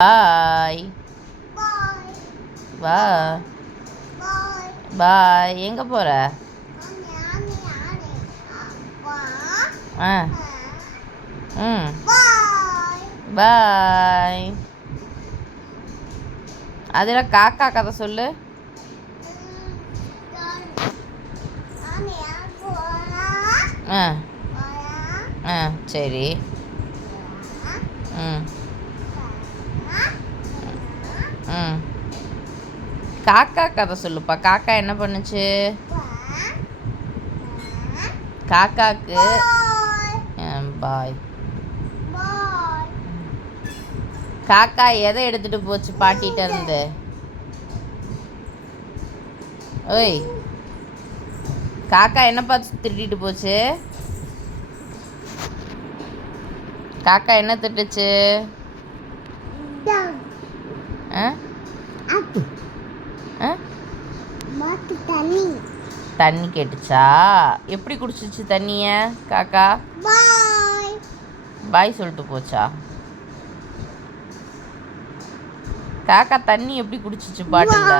பாய் வா பாய். எங்கே போகிற? ஆ ம் பாய். அதில் காக்கா கதை சொல்லு. ஆ ஆ சரி. ம் ம் காக்கா கதை சொல்லுப்பா. காக்கா என்ன பண்ணுச்சு? காக்காக்கு பாய். காக்கா எதை எடுத்துட்டு போச்சு பாட்டிகிட்ட இருந்து? ஓய், காக்கா என்ன பார்த்து திருடிட்டு போச்சு? காக்கா என்ன திட்டுச்சு? தண்ணி கேட்டுச்சா? எப்படி குடிச்சிச்சு தண்ணிய காக்கா? பாய் சொல்லிட்டு போச்சா? காக்கா தண்ணி எப்படி குடிச்சிச்சு பாட்டில?